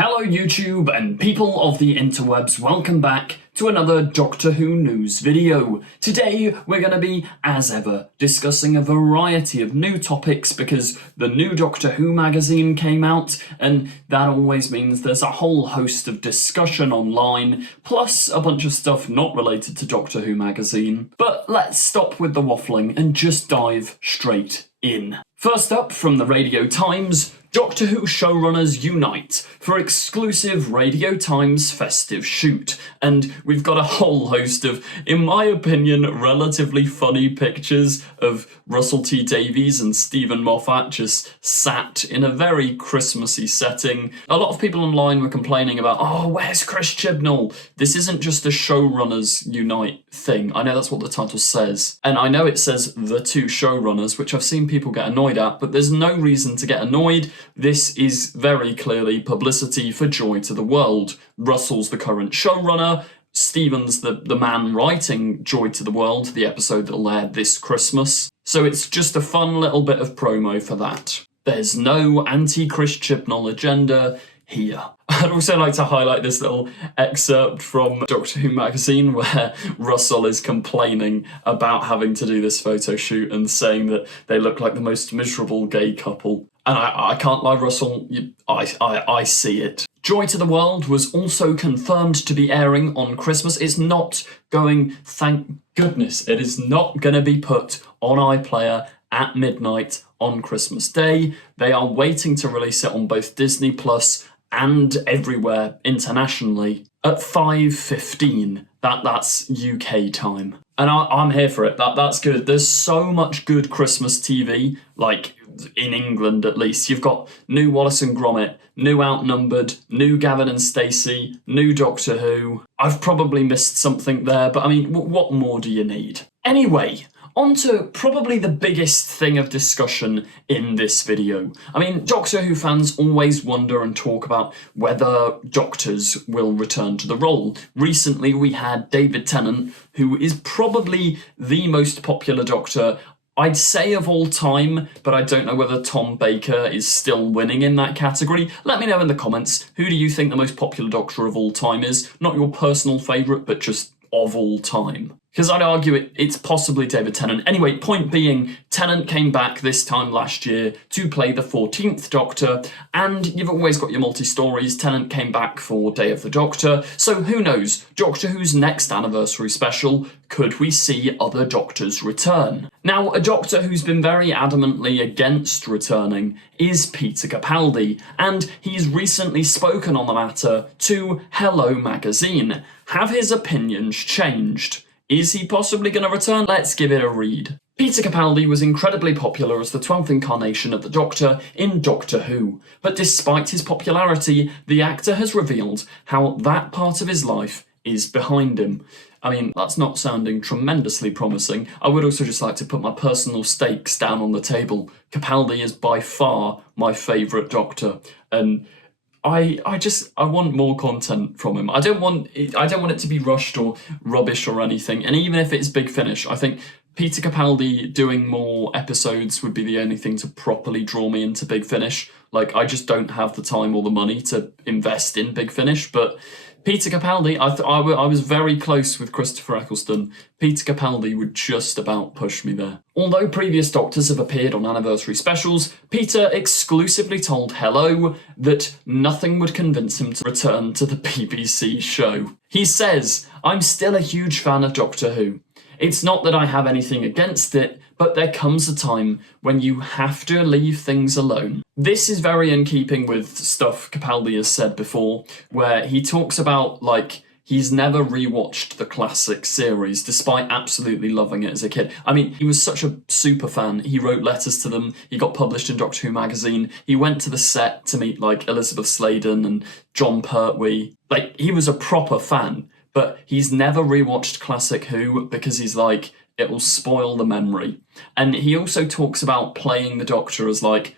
Hello YouTube and people of the interwebs, welcome back to another Doctor Who news video. Today we're going to be, as ever, discussing a variety of new topics because the new Doctor Who magazine came out and that always means there's a whole host of discussion online, plus a bunch of stuff not related to Doctor Who magazine. But let's stop with the waffling and just dive straight in. First up from the Radio Times, Doctor Who showrunners unite for exclusive Radio Times festive shoot, and we've got a whole host of, in my opinion, relatively funny pictures of Russell T Davies and Stephen Moffat just sat in a very Christmassy setting. A lot of people online were complaining about, oh, where's Chris Chibnall? This isn't just a showrunners unite thing. I know that's what the title says, and I know it says the two showrunners, which I've seen people get annoyed at, but there's no reason to get annoyed. This is very clearly publicity for Joy to the World. Russell's the current showrunner, Stephen's the man writing Joy to the World, the episode that'll air this Christmas. So it's just a fun little bit of promo for that. There's no anti-Chris Chibnall agenda here. I'd also like to highlight this little excerpt from Doctor Who magazine where Russell is complaining about having to do this photo shoot and saying that they look like the most miserable gay couple. And I can't lie, Russell, I see it. Joy to the World was also confirmed to be airing on Christmas. It's not going, thank goodness, it is not going to be put on iPlayer at midnight on Christmas Day. They are waiting to release it on both Disney Plus and everywhere internationally at 5:15. That's UK time. And I'm here for it. That's good. There's so much good Christmas TV, like in England at least. You've got new Wallace and Gromit, new Outnumbered, new Gavin and Stacey, new Doctor Who. I've probably missed something there, but I mean, what more do you need? Anyway, on to probably the biggest thing of discussion in this video. I mean, Doctor Who fans always wonder and talk about whether Doctors will return to the role. Recently we had David Tennant, who is probably the most popular Doctor, I'd say of all time, but I don't know whether Tom Baker is still winning in that category. Let me know in the comments, who do you think the most popular Doctor of all time is? Not your personal favourite, but just of all time. Because I'd argue it's possibly David Tennant. Anyway, point being, Tennant came back this time last year to play the 14th Doctor, and you've always got your multi-stories. Tennant came back for Day of the Doctor, so who knows? Doctor Who's next anniversary special, could we see other Doctors return? Now, a Doctor who's been very adamantly against returning is Peter Capaldi, and he's recently spoken on the matter to Hello magazine. Have his opinions changed? Is he possibly going to return? Let's give it a read. Peter Capaldi was incredibly popular as the 12th incarnation of the Doctor in Doctor Who, but despite his popularity, the actor has revealed how that part of his life is behind him. I mean, that's not sounding tremendously promising. I would also just like to put my personal stakes down on the table. Capaldi is by far my favourite Doctor, and I want more content from him. I don't want it to be rushed or rubbish or anything. And even if it's Big Finish, I think Peter Capaldi doing more episodes would be the only thing to properly draw me into Big Finish. Like, I just don't have the time or the money to invest in Big Finish, but Peter Capaldi, I was very close with Christopher Eccleston. Peter Capaldi would just about push me there. Although previous Doctors have appeared on anniversary specials, Peter exclusively told Hello that nothing would convince him to return to the BBC show. He says, "I'm still a huge fan of Doctor Who. It's not that I have anything against it, but there comes a time when you have to leave things alone." This is very in keeping with stuff Capaldi has said before, where he talks about, like, he's never rewatched the classic series, despite absolutely loving it as a kid. I mean, he was such a super fan. He wrote letters to them. He got published in Doctor Who magazine. He went to the set to meet, like, Elizabeth Sladen and John Pertwee. Like, he was a proper fan. But he's never rewatched Classic Who because he's like, it will spoil the memory. And he also talks about playing the Doctor as, like,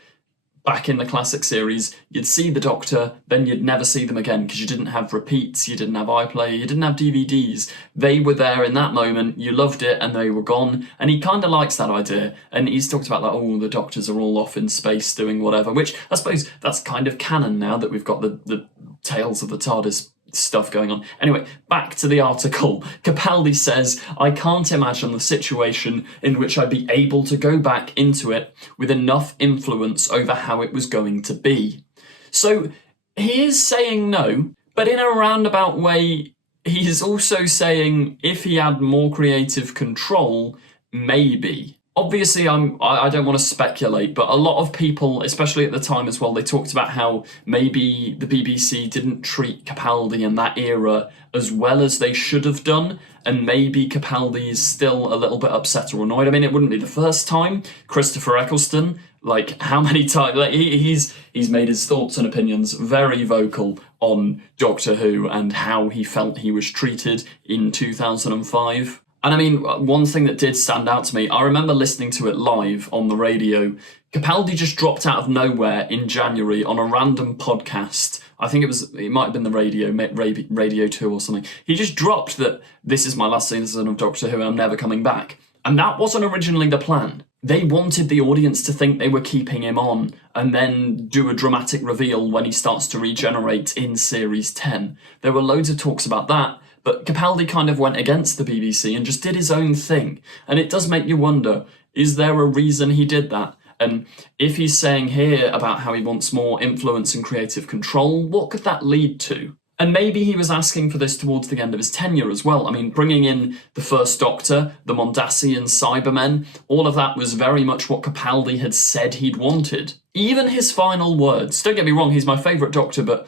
back in the classic series, you'd see the Doctor, then you'd never see them again because you didn't have repeats, you didn't have iPlayer, you didn't have DVDs. They were there in that moment, you loved it, and they were gone. And he kind of likes that idea. And he's talked about, like, oh, the Doctors are all off in space doing whatever, which I suppose that's kind of canon now that we've got the Tales of the TARDIS stuff going on. Anyway, back to the article. Capaldi says, I can't imagine the situation in which I'd be able to go back into it with enough influence over how it was going to be. So he is saying no, but in a roundabout way, he's also saying if he had more creative control, maybe. Obviously, I don't want to speculate, but a lot of people, especially at the time as well, they talked about how maybe the BBC didn't treat Capaldi in that era as well as they should have done, and maybe Capaldi is still a little bit upset or annoyed. I mean, it wouldn't be the first time. Christopher Eccleston, like, how many times... Like, he's made his thoughts and opinions very vocal on Doctor Who and how he felt he was treated in 2005. And I mean, one thing that did stand out to me, I remember listening to it live on the radio. Capaldi just dropped out of nowhere in January on a random podcast. I think it might have been the Radio 2 or something. He just dropped that this is my last season of Doctor Who and I'm never coming back. And that wasn't originally the plan. They wanted the audience to think they were keeping him on and then do a dramatic reveal when he starts to regenerate in Series 10. There were loads of talks about that. But Capaldi kind of went against the BBC and just did his own thing. And it does make you wonder, is there a reason he did that? And if he's saying here about how he wants more influence and creative control, what could that lead to? And maybe he was asking for this towards the end of his tenure as well. I mean, bringing in the First Doctor, the Mondasian Cybermen, all of that was very much what Capaldi had said he'd wanted. Even his final words, don't get me wrong, he's my favourite Doctor, but...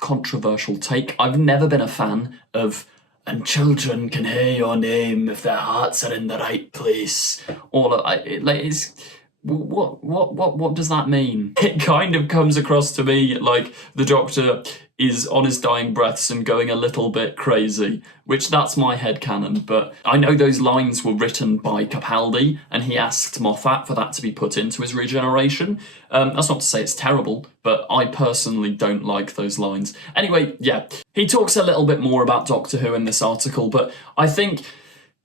controversial take. I've never been a fan of "and children can hear your name if their hearts are in the right place." All of it's what does that mean? It kind of comes across to me like the Doctor is on his dying breaths and going a little bit crazy, which that's my headcanon, but I know those lines were written by Capaldi and he asked Moffat for that to be put into his regeneration. That's not to say it's terrible, but I personally don't like those lines. Anyway, yeah, he talks a little bit more about Doctor Who in this article, but I think,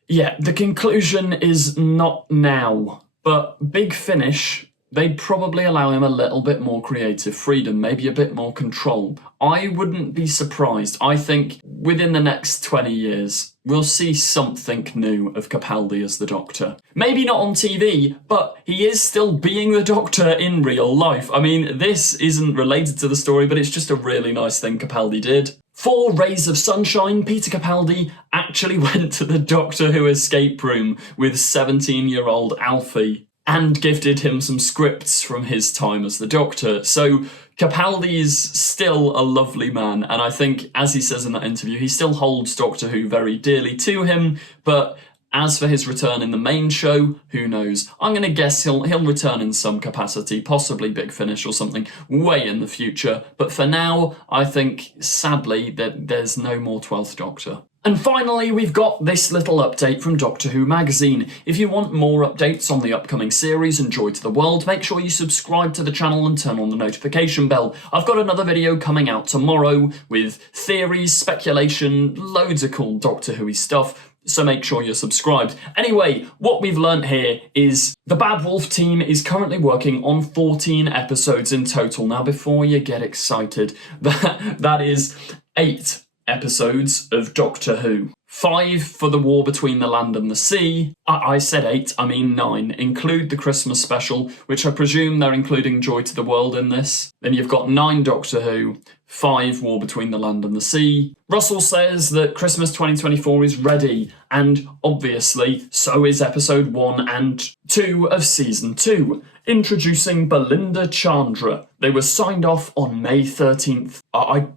yeah, the conclusion is not now, but Big Finish... they'd probably allow him a little bit more creative freedom, maybe a bit more control. I wouldn't be surprised. I think within the next 20 years, we'll see something new of Capaldi as the Doctor. Maybe not on TV, but he is still being the Doctor in real life. I mean, this isn't related to the story, but it's just a really nice thing Capaldi did. For Rays of Sunshine, Peter Capaldi actually went to the Doctor Who escape room with 17-year-old Alfie and gifted him some scripts from his time as the Doctor. So Capaldi's still a lovely man, and I think, as he says in that interview, he still holds Doctor Who very dearly to him, but as for his return in the main show, who knows? I'm going to guess he'll return in some capacity, possibly Big Finish or something, way in the future, but for now, I think, sadly, that there's no more 12th Doctor. And finally, we've got this little update from Doctor Who magazine. If you want more updates on the upcoming series and Joy to the World, make sure you subscribe to the channel and turn on the notification bell. I've got another video coming out tomorrow with theories, speculation, loads of cool Doctor Who-y stuff, so make sure you're subscribed. Anyway, what we've learnt here is the Bad Wolf team is currently working on 14 episodes in total. Now, before you get excited, that is 8 episodes of Doctor Who. 5 for the War Between the Land and the Sea. I said 8, I mean 9. Include the Christmas special, which I presume they're including Joy to the World in this. Then you've got 9 Doctor Who, 5 War Between the Land and the Sea. Russell says that Christmas 2024 is ready, and obviously so is episode 1 and 2 of season 2. Introducing Belinda Chandra. They were signed off on May 13th. I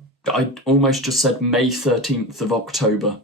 almost just said May 13th of October.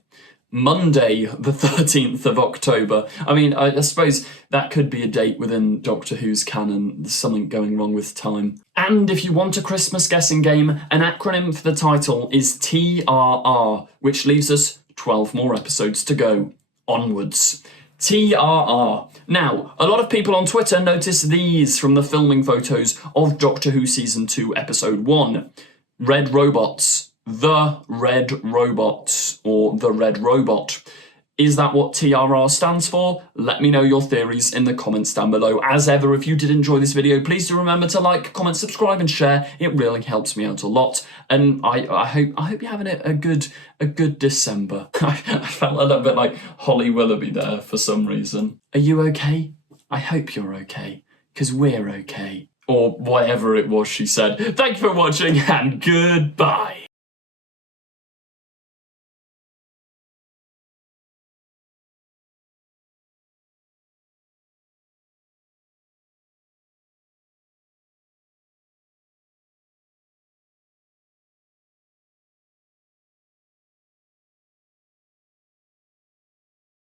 Monday, the 13th of October. I mean, I suppose that could be a date within Doctor Who's canon. There's something going wrong with time. And if you want a Christmas guessing game, an acronym for the title is TRR, which leaves us 12 more episodes to go. Onwards. TRR. Now, a lot of people on Twitter noticed these from the filming photos of Doctor Who Season 2, Episode 1. Red robots. The Red Robots, or The Red Robot. Is that what TRR stands for? Let me know your theories in the comments down below. As ever, if you did enjoy this video, please do remember to like, comment, subscribe, and share. It really helps me out a lot. And I hope you're having a good December. I felt a little bit like Holly Willoughby there for some reason. Are you okay? I hope you're okay, because we're okay. Or whatever it was she said. Thank you for watching, and goodbye.